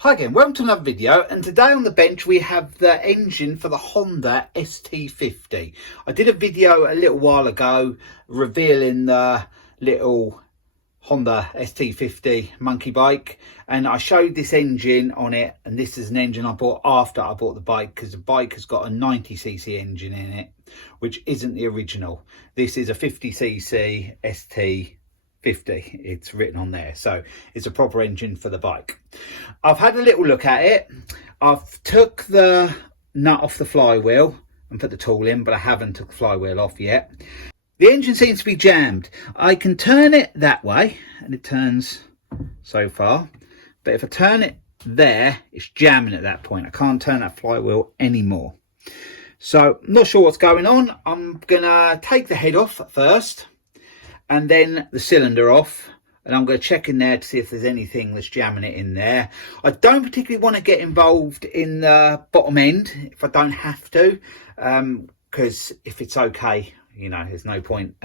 Hi again, welcome to another video, and today on the bench we have the engine for the Honda ST50. I did a video a little while ago revealing the little Honda ST50 monkey bike, and I showed this engine on it, and this is an engine I bought after I bought the bike because the bike has got a 90cc engine in it, which isn't the original. This is a 50cc ST50. It's written on there, so it's a proper engine for the bike. I've had a little look at it. I've took the nut off the flywheel and put the tool in, but I haven't took the flywheel off yet. The engine seems to be jammed. I can turn it that way and it turns so far, but if I turn it there, it's jamming at that point. I can't turn that flywheel anymore, so I'm not sure what's going on. I'm gonna take the head off first and then the cylinder off, and I'm going to check in there to see if there's anything that's jamming it in there. I don't particularly want to get involved in the bottom end if I don't have to, because if it's okay, you know, there's no point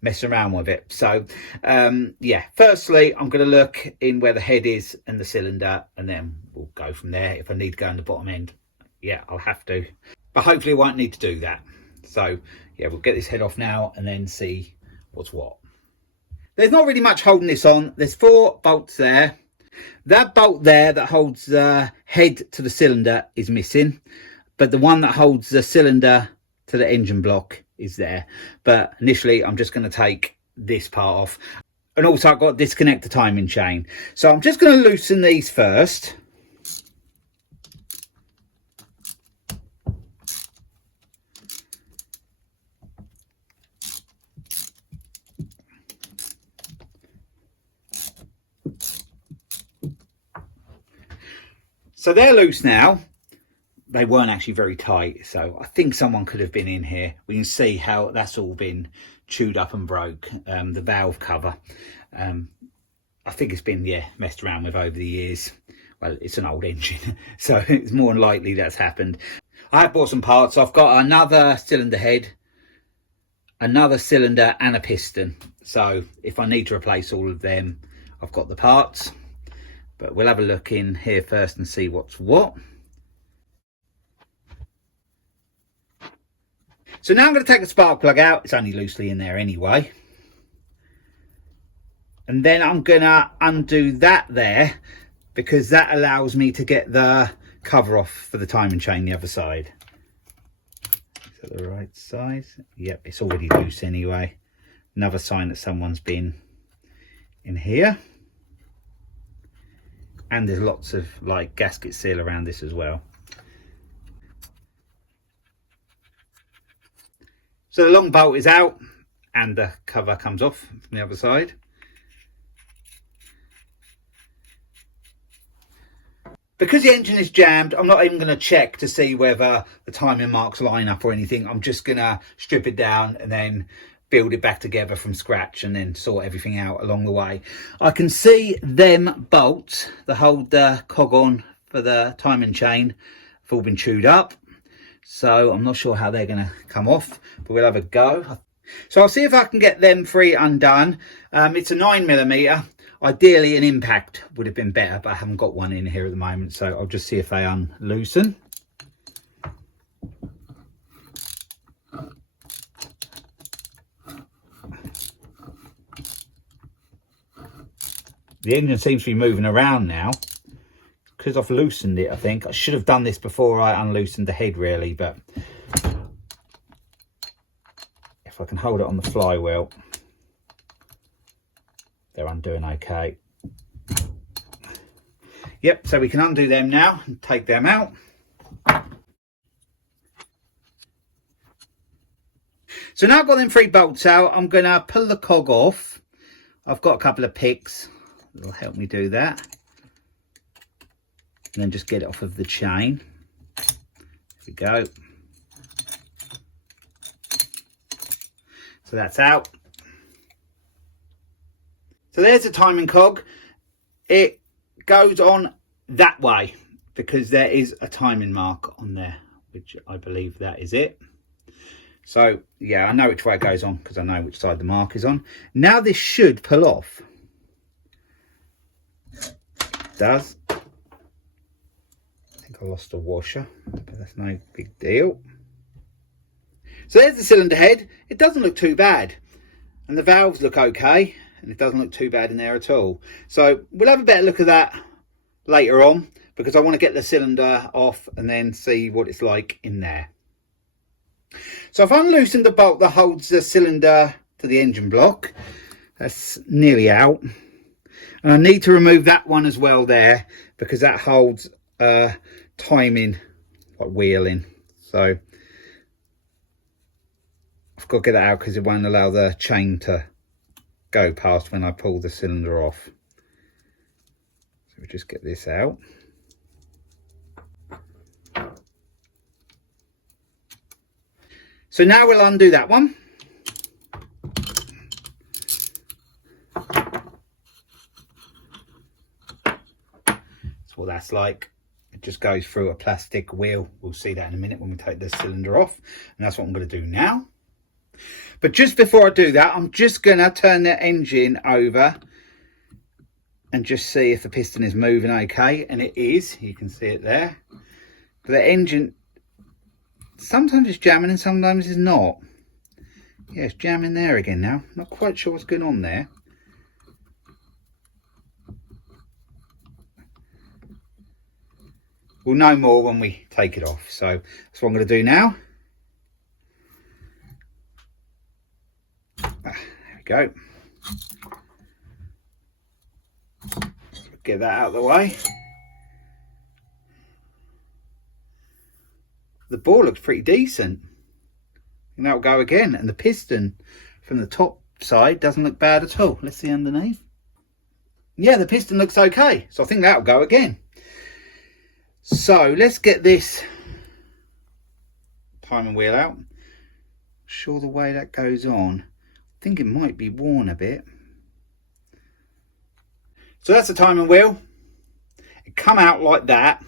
messing around with it. So yeah, firstly I'm going to look in where the head is and the cylinder, and then we'll go from there. If I need to go in the bottom end, yeah, I'll have to, but hopefully I won't need to do that. So yeah, we'll get this head off now and then see what's what. There's not really much holding this on. There's 4 bolts there. That bolt there that holds the head to the cylinder is missing, but the one that holds the cylinder to the engine block is there. But initially I'm just going to take this part off, and also I've got to disconnect the timing chain, so I'm just going to loosen these first. So they're loose now. They weren't actually very tight, so I think someone could have been in here. We can see how that's all been chewed up and broke. The valve cover, I think it's been, yeah, messed around with over the years. Well, it's an old engine, so it's more than likely that's happened. I have bought some parts. I've got another cylinder head, another cylinder and a piston. So if I need to replace all of them, I've got the parts. But we'll have a look in here first and see what's what. So now I'm going to take the spark plug out. It's only loosely in there anyway. And then I'm going to undo that there, because that allows me to get the cover off for the timing chain the other side. Is that the right size? Yep, it's already loose anyway. Another sign that someone's been in here. And there's lots of like gasket seal around this as well. So the long bolt is out and the cover comes off from the other side. Because the engine is jammed, I'm not even going to check to see whether the timing marks line up or anything. I'm just going to strip it down and then build it back together from scratch and then sort everything out along the way. I can see them bolts that hold the cog on for the timing chain have all been chewed up, so I'm not sure how they're going to come off, but we'll have a go. So I'll see if I can get them 3 undone. It's a 9mm. Ideally an impact would have been better, but I haven't got one in here at the moment, so I'll just see if they unloosen. The engine seems to be moving around now because I've loosened it. I think I should have done this before I unloosened the head really, but if I can hold it on the flywheel, they're undoing okay. Yep, so we can undo them now and take them out. So now I've got them 3 bolts out, I'm going to pull the cog off. I've got a couple of picks that'll help me do that, and then just get it off of the chain. There we go. So that's out. So there's the timing cog. It goes on that way because there is a timing mark on there, which I believe that is it. So yeah, I know which way it goes on because I know which side the mark is on. Now this should pull off. It does. I lost a washer, but that's no big deal. So there's the cylinder head. It doesn't look too bad, and the valves look okay, and it doesn't look too bad in there at all. So we'll have a better look at that later on, because I want to get the cylinder off and then see what it's like in there. So I've unloosened the bolt that holds the cylinder to the engine block. That's nearly out, and I need to remove that one as well there, because that holds timing, like wheeling. So I've got to get that out because it won't allow the chain to go past when I pull the cylinder off. So we just get this out. So now we'll undo that one. That's what that's like. It just goes through a plastic wheel. We'll see that in a minute when we take the cylinder off. And that's what I'm going to do now. But just before I do that, I'm just going to turn the engine over and just see if the piston is moving okay. And it is. You can see it there. But the engine, sometimes it's jamming and sometimes it's not. Yeah, it's jamming there again now. Not quite sure what's going on there. We'll know more when we take it off. So that's what I'm going to do now. There we go. Get that out of the way. The bore looks pretty decent. And that'll go again. And the piston from the top side doesn't look bad at all. Let's see underneath. Yeah, the piston looks okay. So I think that'll go again. So let's get this timing wheel out. Sure, the way that goes on, I think it might be worn a bit. So that's the timing wheel. It come out like that.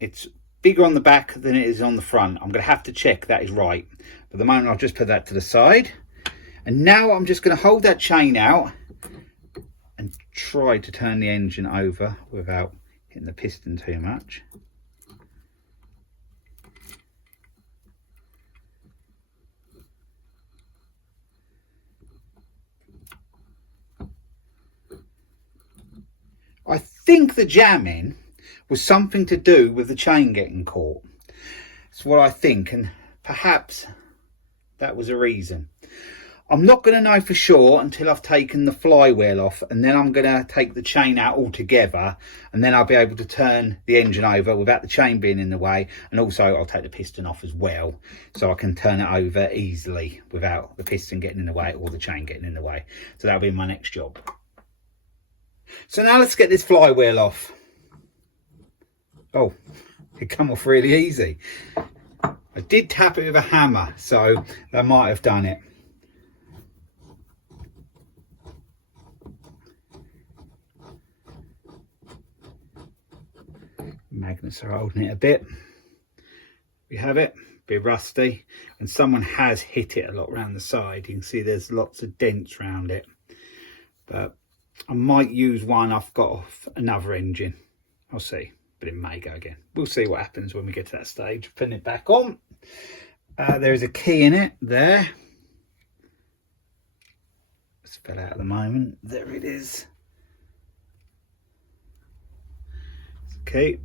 It's bigger on the back than it is on the front. I'm going to have to check that is right. But at the moment, I'll just put that to the side. And now I'm just going to hold that chain out and try to turn the engine over without hitting the piston too much. I think the jamming was something to do with the chain getting caught. That's what I think, and perhaps that was a reason. I'm not going to know for sure until I've taken the flywheel off, and then I'm going to take the chain out altogether, and then I'll be able to turn the engine over without the chain being in the way, and also I'll take the piston off as well, so I can turn it over easily without the piston getting in the way or the chain getting in the way. So that'll be my next job. So now let's get this flywheel off. Oh, it come off really easy. I did tap it with a hammer, so that might have done it. Magnets are holding it a bit. We have it, a bit rusty, and someone has hit it a lot around the side. You can see there's lots of dents around it, but I might use one I've got off another engine. I'll see, but it may go again. We'll see what happens when we get to that stage. Putting it back on. There's a key in it there. It's fell out at the moment. There it is. It's a key.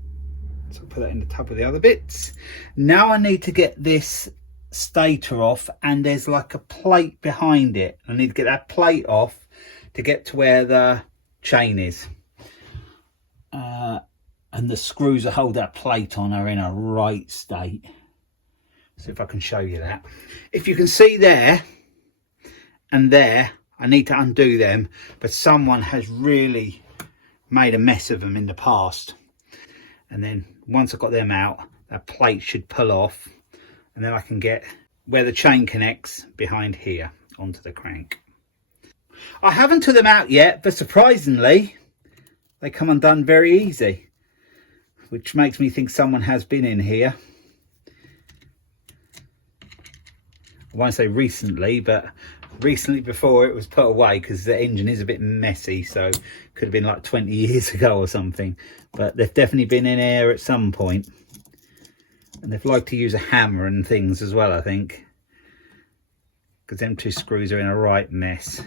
So I'll put that in the tub with the other bits. Now I need to get this stator off, and there's like a plate behind it. I need to get that plate off to get to where the chain is. And the screws that hold that plate on are in a right state. See if I can show you that. If you can see there and there, I need to undo them, but someone has really made a mess of them in the past. And then once I've got them out, that plate should pull off, and then I can get where the chain connects behind here onto the crank. I haven't took them out yet, but surprisingly, they come undone very easy, which makes me think someone has been in here. I won't say recently, but recently before it was put away, because the engine is a bit messy, so could have been like 20 years ago or something. But they've definitely been in air at some point. And they've liked to use a hammer and things as well, I think, because them two screws are in a right mess.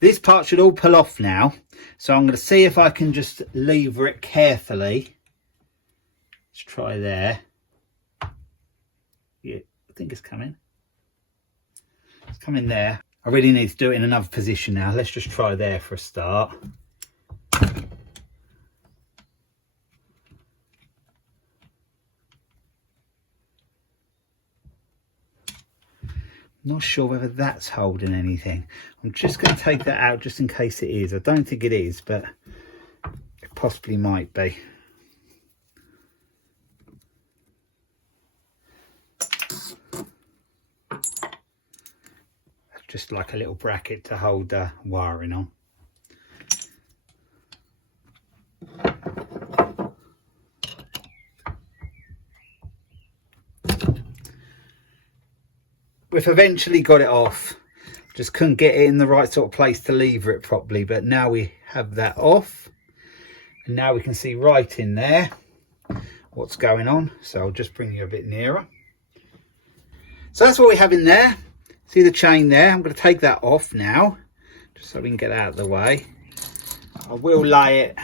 This part should all pull off now, so I'm going to see if I can just lever it carefully. Let's try there. Yeah, I think it's coming. It's coming there. I really need to do it in another position now. Let's just try there for a start. Not sure whether that's holding anything. I'm just going to take that out just in case it is. I don't think it is, but it possibly might be. Just like a little bracket to hold the wiring on. We've eventually got it off. Just couldn't get it in the right sort of place to lever it properly, but now we have that off, and now we can see right in there what's going on. So I'll just bring you a bit nearer. So that's what we have in there. See the chain there? I'm going to take that off now, just so we can get it out of the way. I will lay it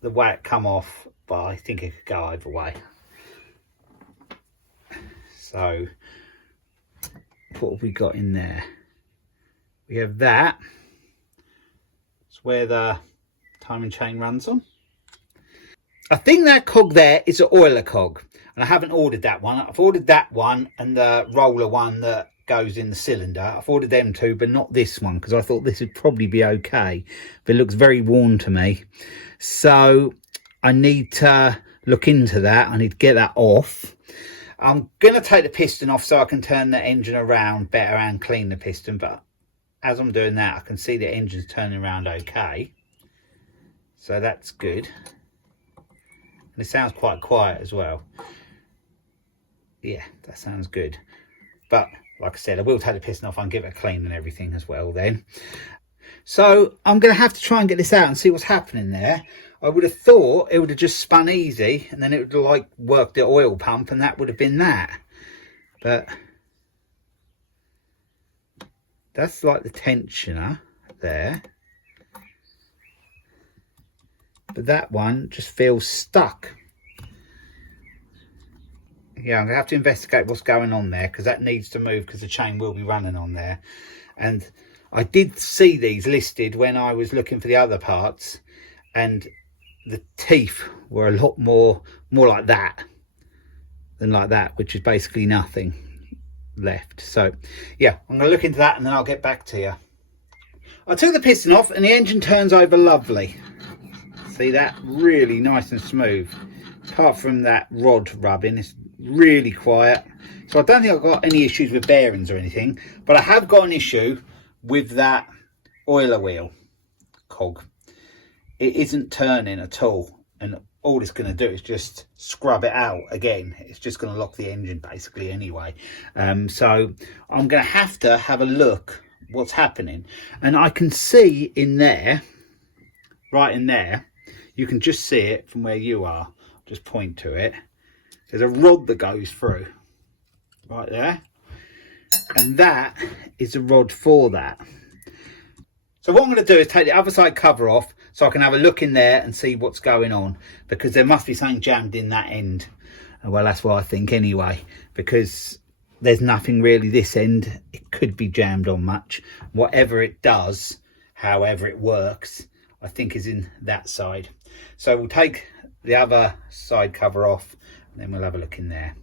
the way it come off, but I think it could go either way. So what have we got in there? We have that. It's where the timing chain runs on. I think that cog there is an oiler cog, and I haven't ordered that one. I've ordered that one and the roller one that goes in the cylinder. I've ordered them two, but not this one, because I thought this would probably be okay, but it looks very worn to me. So I need to look into that. I need to get that off. I'm going to take the piston off so I can turn the engine around better and clean the piston, but as I'm doing that I can see the engine's turning around okay, so that's good. And it sounds quite quiet as well. Yeah, that sounds good. But like I said, I will take the piston off and give it a clean and everything as well then. So I'm going to have to try and get this out and see what's happening there. I would have thought it would have just spun easy and then it would have like worked the oil pump and that would have been that. But that's like the tensioner there. But that one just feels stuck. Yeah, I'm going to have to investigate what's going on there, because that needs to move, because the chain will be running on there. And I did see these listed when I was looking for the other parts, and the teeth were a lot more like that than like that, which is basically nothing left. So yeah, I'm going to look into that and then I'll get back to you. I took the piston off and the engine turns over lovely. See that? Really nice and smooth. Apart from that rod rubbing, it's really quiet. So I don't think I've got any issues with bearings or anything, but I have got an issue with that oiler wheel cog. It isn't turning at all, and all it's going to do is just scrub it out again. It's just going to lock the engine basically anyway. So I'm going to have a look what's happening. And I can see in there, right in there, you can just see it from where you are. I'll just point to it. There's a rod that goes through right there, and that is a rod for that. So what I'm going to do is take the other side cover off so I can have a look in there and see what's going on, because there must be something jammed in that end. Well, that's what I think anyway, because there's nothing really this end. It could be jammed on much. Whatever it does, however it works, I think is in that side. So we'll take the other side cover off and then we'll have a look in there.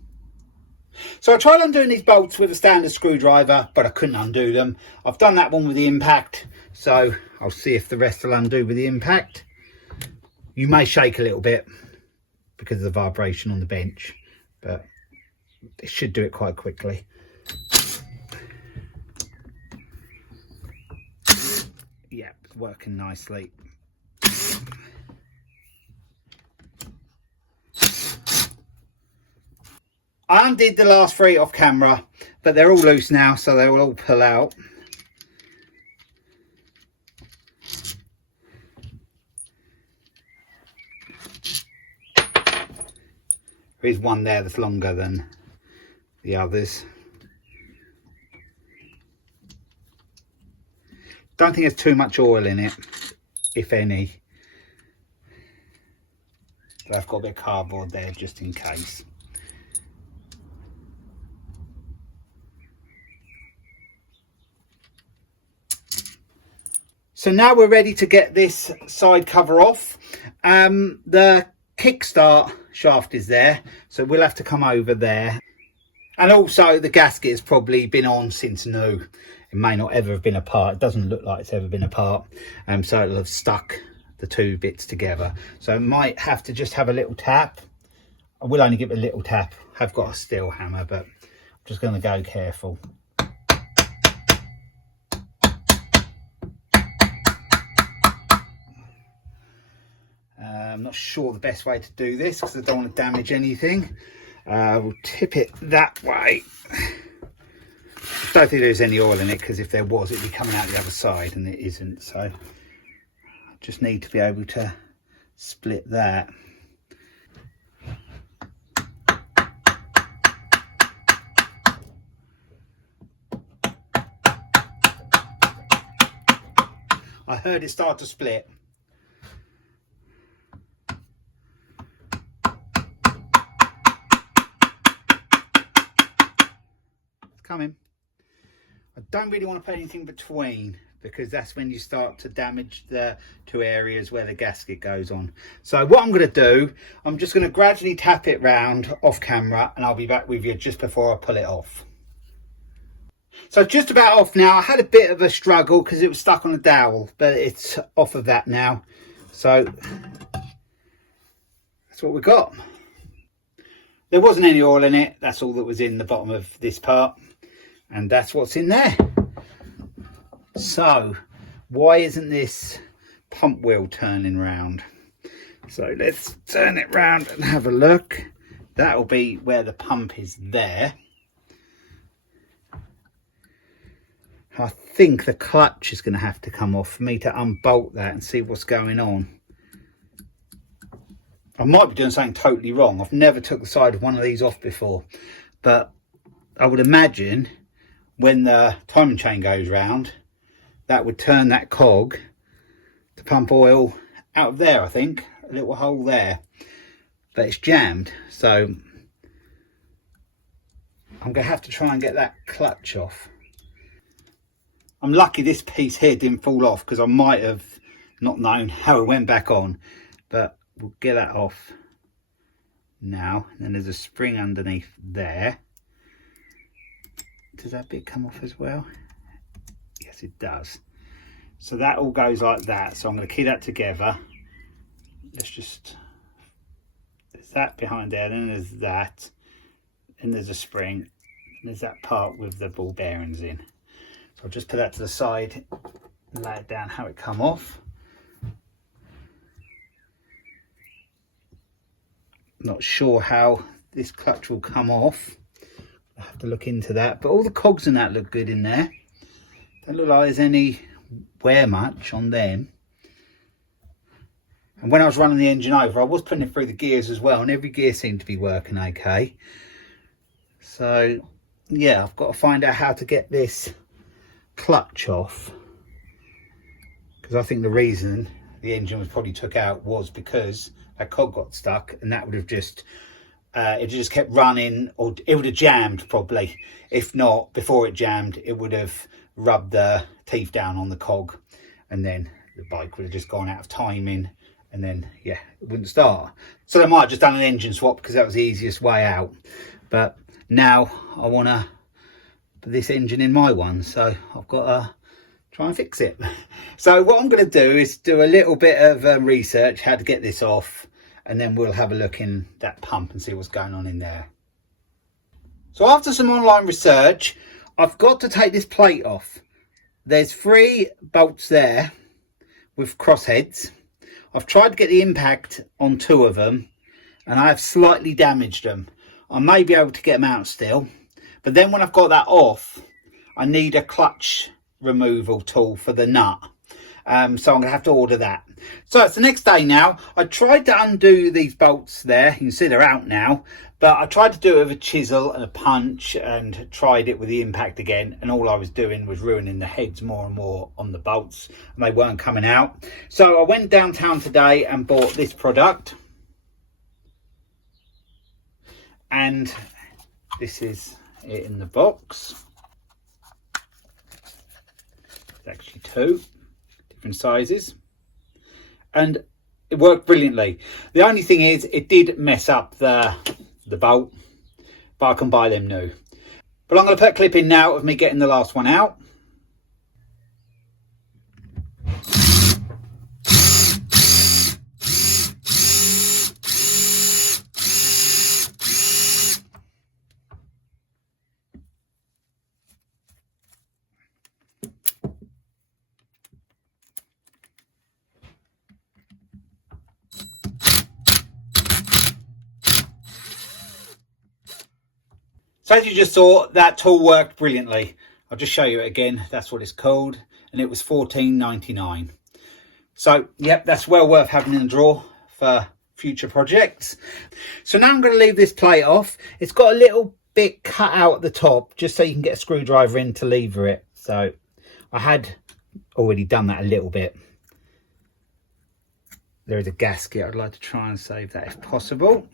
So I tried undoing these bolts with a standard screwdriver, but I couldn't undo them. I've done that one with the impact, so I'll see if the rest will undo with the impact. You may shake a little bit because of the vibration on the bench, but it should do it quite quickly. Yeah, it's working nicely. I undid the last three off camera, but they're all loose now, so they will all pull out. There is one there that's longer than the others. Don't think there's too much oil in it, if any. So I've got a bit of cardboard there just in case. So now we're ready to get this side cover off. The kickstart shaft is there, so we'll have to come over there. And also the gasket has probably been on since new. It may not ever have been apart. It doesn't look like it's ever been apart. So it'll have stuck the two bits together. So I might have to just have a little tap. I will only give it a little tap. I've got a steel hammer, but I'm just going to go careful. I'm not sure the best way to do this because I don't want to damage anything. We'll tip it that way. I don't think there's any oil in it, because if there was, it'd be coming out the other side, and it isn't. So I just need to be able to split that. I heard it start to split. Coming. I don't really want to put anything between, because that's when you start to damage the two areas where the gasket goes on. So what I'm going to do, I'm just going to gradually tap it round off camera, and I'll be back with you just before I pull it off. So just about off now. I had a bit of a struggle because it was stuck on a dowel, but it's off of that now. So that's what we got. There wasn't any oil in it. That's all that was in the bottom of this part. And that's what's in there. So why isn't this pump wheel turning round? So let's turn it round and have a look. That'll be where the pump is there. I think the clutch is going to have to come off for me to unbolt that and see what's going on. I might be doing something totally wrong. I've never took the side of one of these off before, but I would imagine when the timing chain goes round, that would turn that cog to pump oil out of there. I think a little hole there, but it's jammed, so I'm gonna have to try and get that clutch off. I'm lucky this piece here didn't fall off, because I might have not known how it went back on, but we'll get that off now. And then there's a spring underneath there. Does that bit come off as well? Yes, it does. So that all goes like that. So I'm going to key that together. Let's just, there's that behind there, then there's that, and there's a spring, and there's that part with the ball bearings in. So I'll just put that to the side and lay it down how it come off. Not sure how this clutch will come off. I have to look into that, but all the cogs and that look good in there. Don't look like there's any wear much on them. And when I was running the engine over, I was putting it through the gears as well, and every gear seemed to be working okay. So yeah, I've got to find out how to get this clutch off, because I think the reason the engine was probably took out was because a cog got stuck, and that would have just it just kept running, or it would have jammed probably. If not, before it jammed, it would have rubbed the teeth down on the cog, and then the bike would have just gone out of timing, and then yeah, it wouldn't start. So they might have just done an engine swap, because that was the easiest way out. But now I want to put this engine in my one, so I've got to try and fix it. So what I'm going to do is do a little bit of research how to get this off, and then we'll have a look in that pump and see what's going on in there. So after some online research, I've got to take this plate off. There's 3 bolts there with crossheads. I've tried to get the impact on 2 of them, and I have slightly damaged them. I may be able to get them out still, But then when I've got that off, I need a clutch removal tool for the nut. So I'm going to have to order that. So it's the next day now. I tried to undo these bolts there. You can see they're out now. But I tried to do it with a chisel and a punch and tried it with the impact again. And all I was doing was ruining the heads more and more on the bolts. And they weren't coming out. So I went downtown today and bought this product. And this is it in the box. It's actually two different sizes, and it worked brilliantly. The only thing is it did mess up the bolt, but I can buy them new. But I'm going to put a clip in now of me getting the last one out. So as you just saw, that tool worked brilliantly. I'll just show you it again. That's what it's called. And it was $14.99. So, yep, that's well worth having in the drawer for future projects. So now I'm going to leave this plate off. It's got a little bit cut out at the top, just so you can get a screwdriver in to lever it. So I had already done that a little bit. There is a gasket. I'd like to try and save that if possible.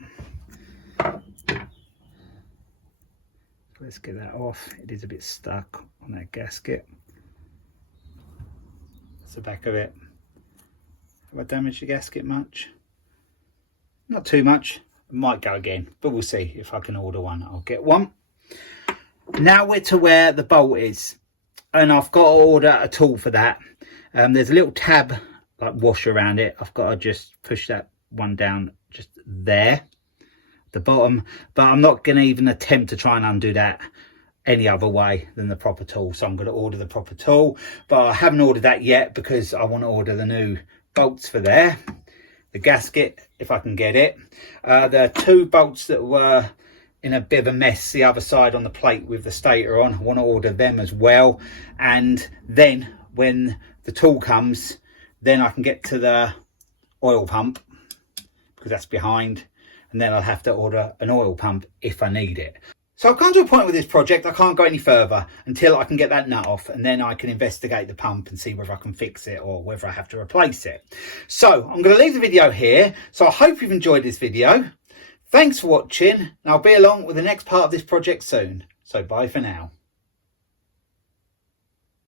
Let's get that off. It is a bit stuck on that gasket. That's the back of it. Have I damaged the gasket much? Not too much. I might go again, but we'll see. If I can order one, I'll get one. Now we're to where the bolt is, and I've got to order a tool for that. There's a little tab like wash around it. I've got to just push that one down just there, the bottom, but I'm not going to even attempt to try and undo that any other way than the proper tool. So I'm going to order the proper tool, but I haven't ordered that yet because I want to order the new bolts for there, the gasket if I can get it. There are two bolts that were in a bit of a mess the other side on the plate with the stator on. I want to order them as well, and then when the tool comes, then I can get to the oil pump because that's behind, and then I'll have to order an oil pump if I need it. So I've come to a point with this project, I can't go any further until I can get that nut off, and then I can investigate the pump and see whether I can fix it or whether I have to replace it. So I'm going to leave the video here. So I hope you've enjoyed this video. Thanks for watching, and I'll be along with the next part of this project soon. So bye for now.